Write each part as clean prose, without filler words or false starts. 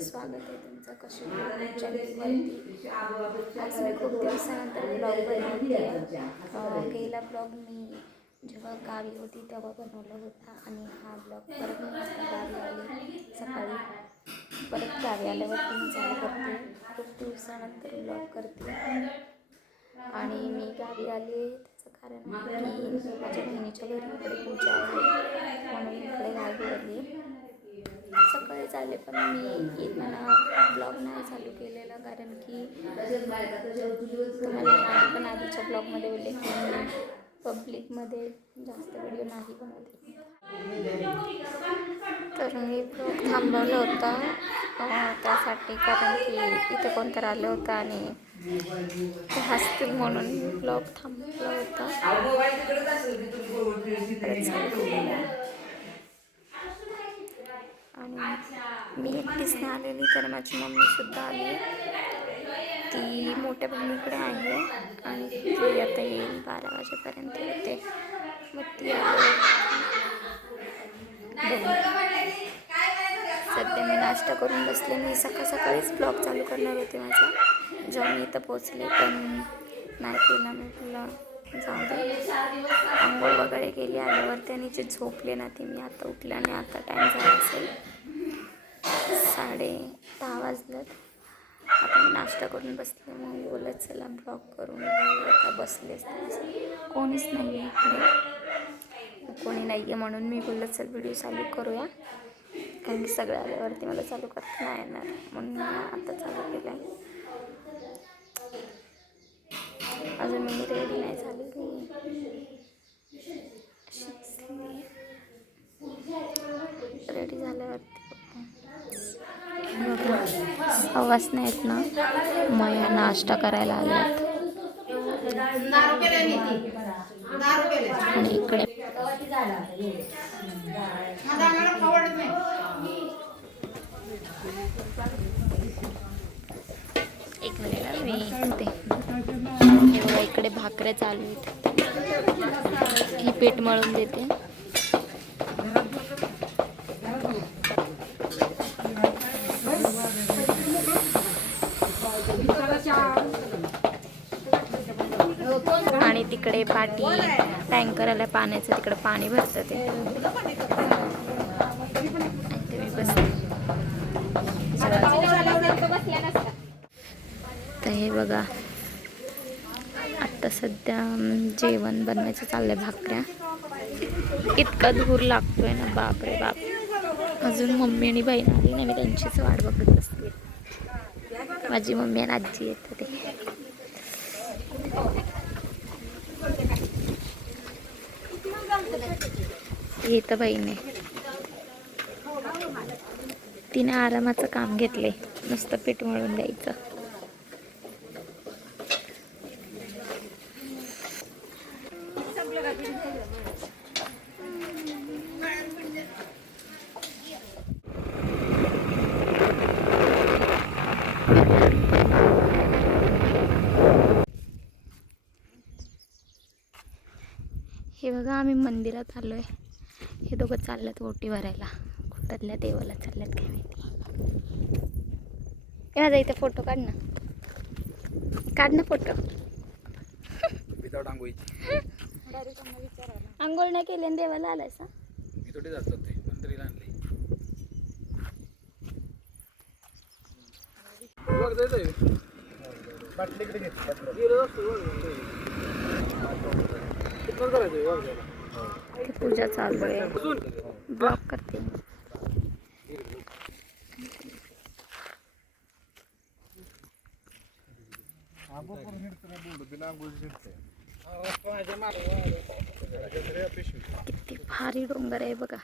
स्वागत आहे तुमचं कशी चॅनलवरती। आज मी खूप दिवसानंतर ब्लॉग बनवते। गेला ब्लॉग मी जेव्हा गावी होती तेव्हा बनवला होता आणि हा ब्लॉग परत मी आता गावी आले सकाळी। परत गावी आल्यावरती मी चालू करते, खूप दिवसानंतर ब्लॉग करते। आणि मी गावी आले त्याचं कारण की माझ्या बहिणीच्या घरी इकडे पूजा आहे म्हणून इकडे गावी आली। सकाळी झाले पण मी येताना ब्लॉग नाही चालू केलेला कारण की तुम्हाला आधी पण आधीच्या ब्लॉगमध्ये बोलले की मी पब्लिकमध्ये जास्त व्हिडिओ नाही बनवते, तर मी ब्लॉग थांबवला होता त्यासाठी, कारण की इथं कोणतरी आलं होतं आणि ते हसतील म्हणून मी ब्लॉग थांबवला होता। आणि मी एकटीच नाही आलेली तर माझी मम्मीसुद्धा आली, ती मोठ्या बहिणीकडे आहे आणि ती आता येईल 12 वाजेपर्यंत येते। मग ती सध्या मी नाश्ता करून बसले। मी सकाळीच ब्लॉग चालू करणार होते माझा, जेव्हा मी इथं पोचले पण नाही केला। मी तुला जाऊ दे, आंघोळ वगैरे केली आल्यावरती आणि जे झोपले ना ते मी आता उठले आणि आता टाईम झाला असेल 10:30 वाजलेत। आता मी नाश्ता करून बसले, मग बोलत चला ब्लॉग करून आता बसलेच कोणीच नाही आहे इकडे, कोणी नाही आहे म्हणून मी बोलत चल व्हिडिओ चालू करूया, कारण की सगळ्या आल्यावरती मला चालू करता नाही येणार म्हणून आता चालू केलं आहे। अजून मी रेडी नाही झालेली, रेडी झाल्यावरती आवाज नाहीत ना, मग नाश्ता करायला आल्यात आणि इकडे एक मिनिट मी हे बघा इकडे भाकऱ्या चालू आहेत, ही पीठ मळून देते। आणि तिकडे पाठी टँकर आला पाण्याचं, तिकडे पाणी भरतं ते मी बसले। तर हे बघा आता सध्या जेवण बनवायचं चाललंय, भाकऱ्या। इतका धूर लागतोय ना बाप रे बाप। अजून मम्मी आणि बहीण आली नाही, मी त्यांचीच वाट बघत बसते। माझी मम्मी आणि आजी येत ते हे तर बहीण आहे, तिने आरामाचं काम घेतले, नुसतं पीठ मळून द्यायचं। हे बघा आम्ही मंदिरात आलोय, हे दोघं चालल्यात ओटी भरायला, कुठल्या देवाला चालल्यात काय माहिती। माझा इथे फोटो काढ ना, काढ ना फोटो। आंघोळ नाही केली आणि देवाला आलायसा? पूजा चालू आहे, ब्लॉक करते। किती भारी डोंगर आहे बघा।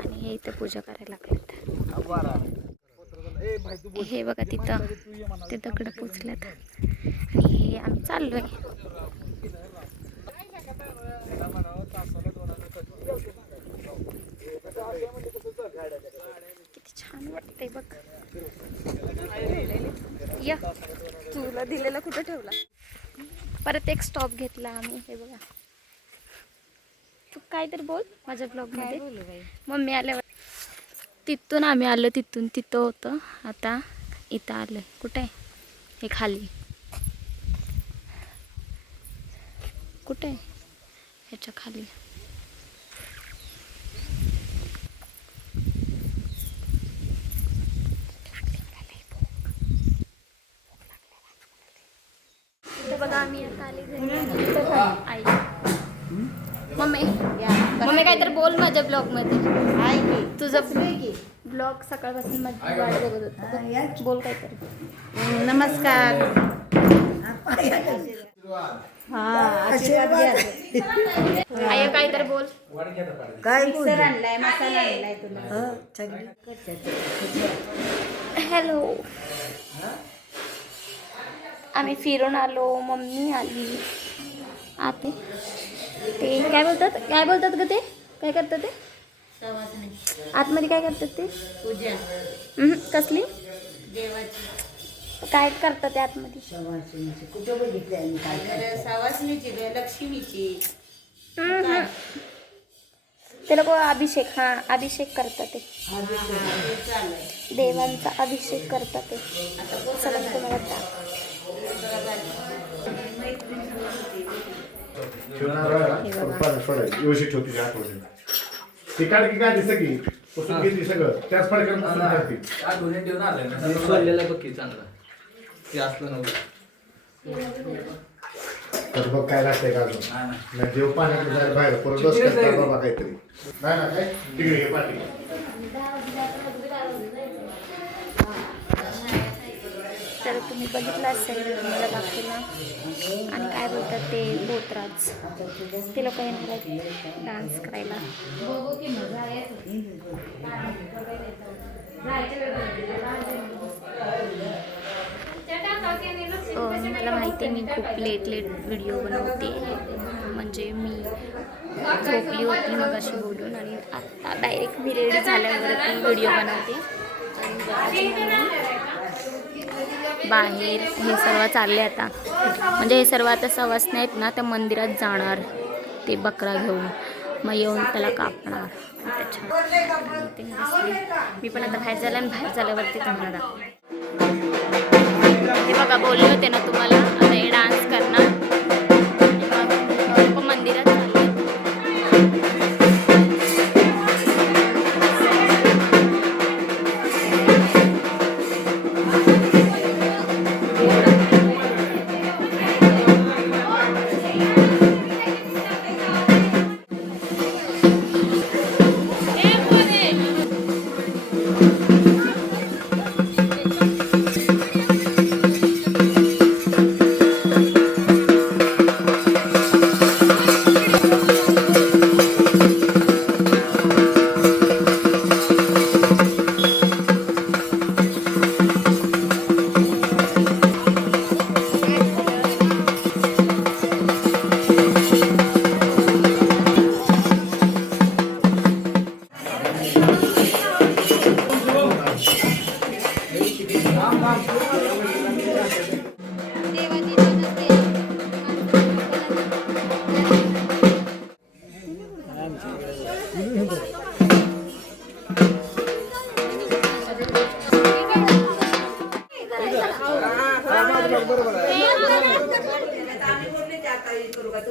आणि हे इथं पूजा करायला लागलेत। हे बघा तिथं ते दगड पोचल्यात आणि हे आम्ही चाललोय। किती छान वाटतंय बघ। या तुला दिलेला कुठे ठेवला? परत एक स्टॉप घेतला आम्ही, हे बघा तू काहीतरी बोल माझ्या ब्लॉगमध्ये. मम्मी आल्यावर तिथून आम्ही आलो, तिथं होतं, आता इथं आलं. कुठे आहे हे? खाली. कुठे आहे? ह्याच्या खाली. बघा आम्ही आता आले घरी. आई मम्मी काहीतरी बोल माझ्या ब्लॉग मध्ये. तुझा ब्लॉग सकाळपासून माझी वाट बघत होता. बोल काहीतरी. नमस्कार. आई काहीतरी बोल. काय मिक्सर आणलाय, मसाला आणलाय तुला. हॅलो. आम्ही फिरून आलो. मम्मी आली. आते ते काय बोलतात ग? ते काय करतात ते आतमध्ये? काय करतात ते? पूजा. कसली देवाची. काय करतात ते आतमध्ये? सवासणीची. कुठं बघितलं आम्ही काय? सवासणीची ग, लक्ष्मीची. ते लोक अभिषेक अभिषेक करतात ते. देवांचा अभिषेक करतात ते. चला तुम्हाला व्यवस्थित ठेवते आठवणी. ती काढ की काय दिसतं की पुसून घेतली सगळं त्याच सोडलेलं बघ की चांगलं ते असलं नव्हतं. तर बघ काय लागतंय का अजून नाही. देव पाण्यात जायला बाहेर परत बस करतात बाबा काहीतरी. नाही ना काय तिकडे घे पाठी. तर तुम्ही बघितलं असेल मला दाखवला. आणि काय बोलतात ते बोतराज, ते लोक येणार आहेत डान्स करायला. मला माहिती आहे मी खूप लेट व्हिडिओ बनवते. म्हणजे मी झोपली होती मग अशी बोलून, आणि आता डायरेक्ट मी रेडी झाल्यावरती व्हिडिओ बनवते. बाहेर हे सर्व चालले आता. म्हणजे हे सर्व आता सवासणी आहेत ना, त्या मंदिरात जाणार ते बकरा घेऊन, मग येऊन त्याला कापणार. मी पण आता बाहेर झाल्यावरती तुम्हाला हे बघा बोलले होते ना तुम्हाला, आता हे डान्स करणार. मग मंदिरात चालले.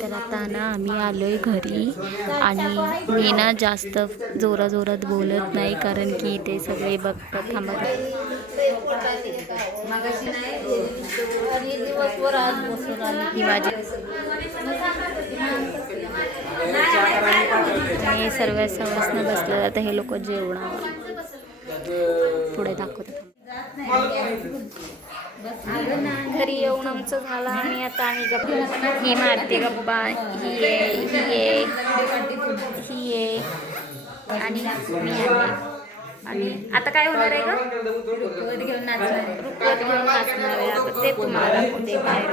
तर आता ना आम्ही आलोय घरी. आणि मी ना जास्त जोरात बोलत नाही, कारण की ते सगळे बघतात. थांबा ही माझी हे सर्व सवासनं बसले. आता हे लोक जेवणार पुढे दाखवतात. घरी येऊन आमचं झालं. आणि आता आम्ही गप्पा ही मारते गप्पा, ही आहे आणि मी आहे. आणि आता काय होणार आहे का? रुखवत घेऊन नाचणार आहे. आता ते तुम्हाला दाखवते बाहेर.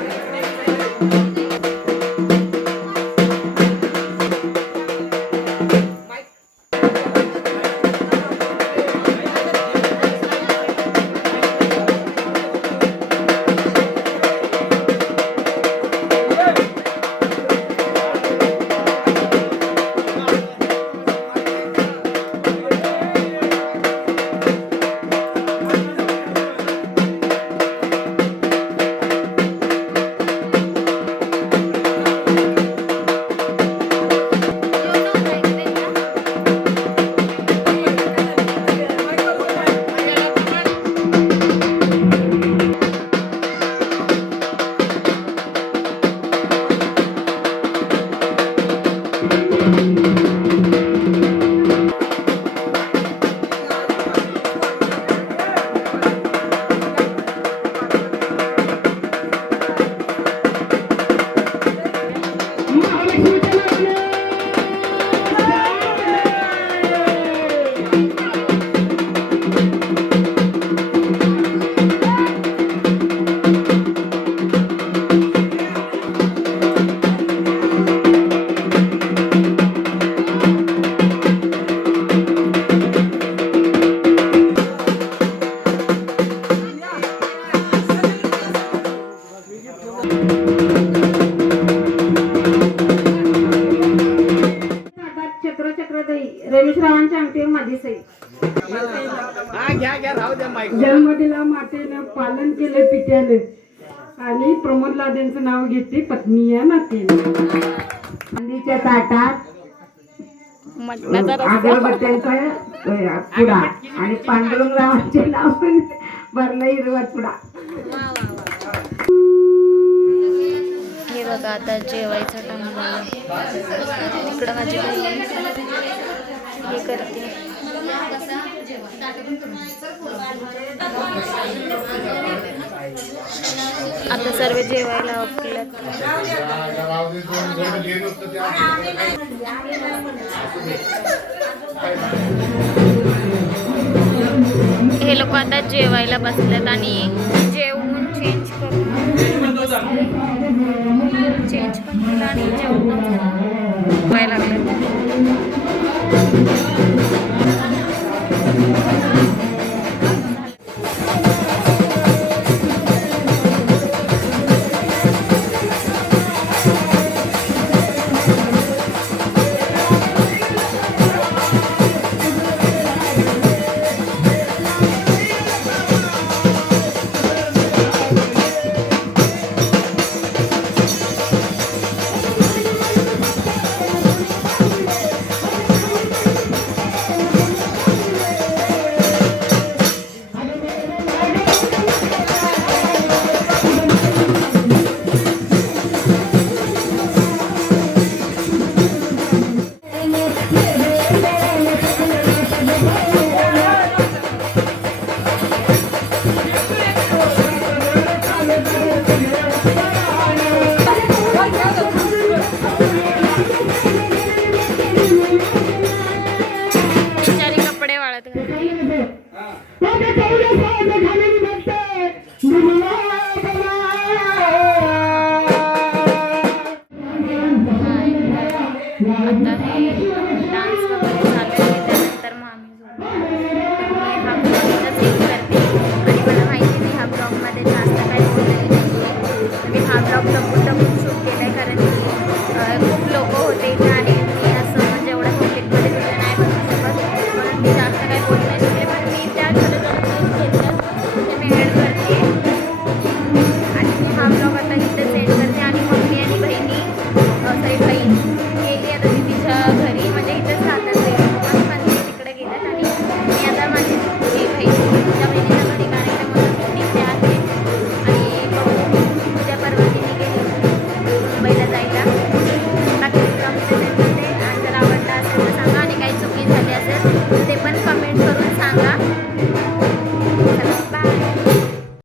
ताई रमेशरावांच्या अंगठीवर माझी सही. जन्मदिला मातेनं पालन केलं पित्यानं आणि प्रमोद लादेंचं नाव घेते पत्नी या नातेनं. हल्लीच्या ताटात अगरबत्त्यांचा पुडा आणि पांडुरंगरावांचे नाव भरला हिरवा पुडा. हे बघा आता जेवायचा टाइम झाला. इकडं माझी बहीण हे करते. आता सर्व जेवायला आपल्यात. हे लोक आता जेवायला बसलेत आणि जेवून चेंज करून चेंज पण केलं आणि जेवण व्हायला लागलं. आता हे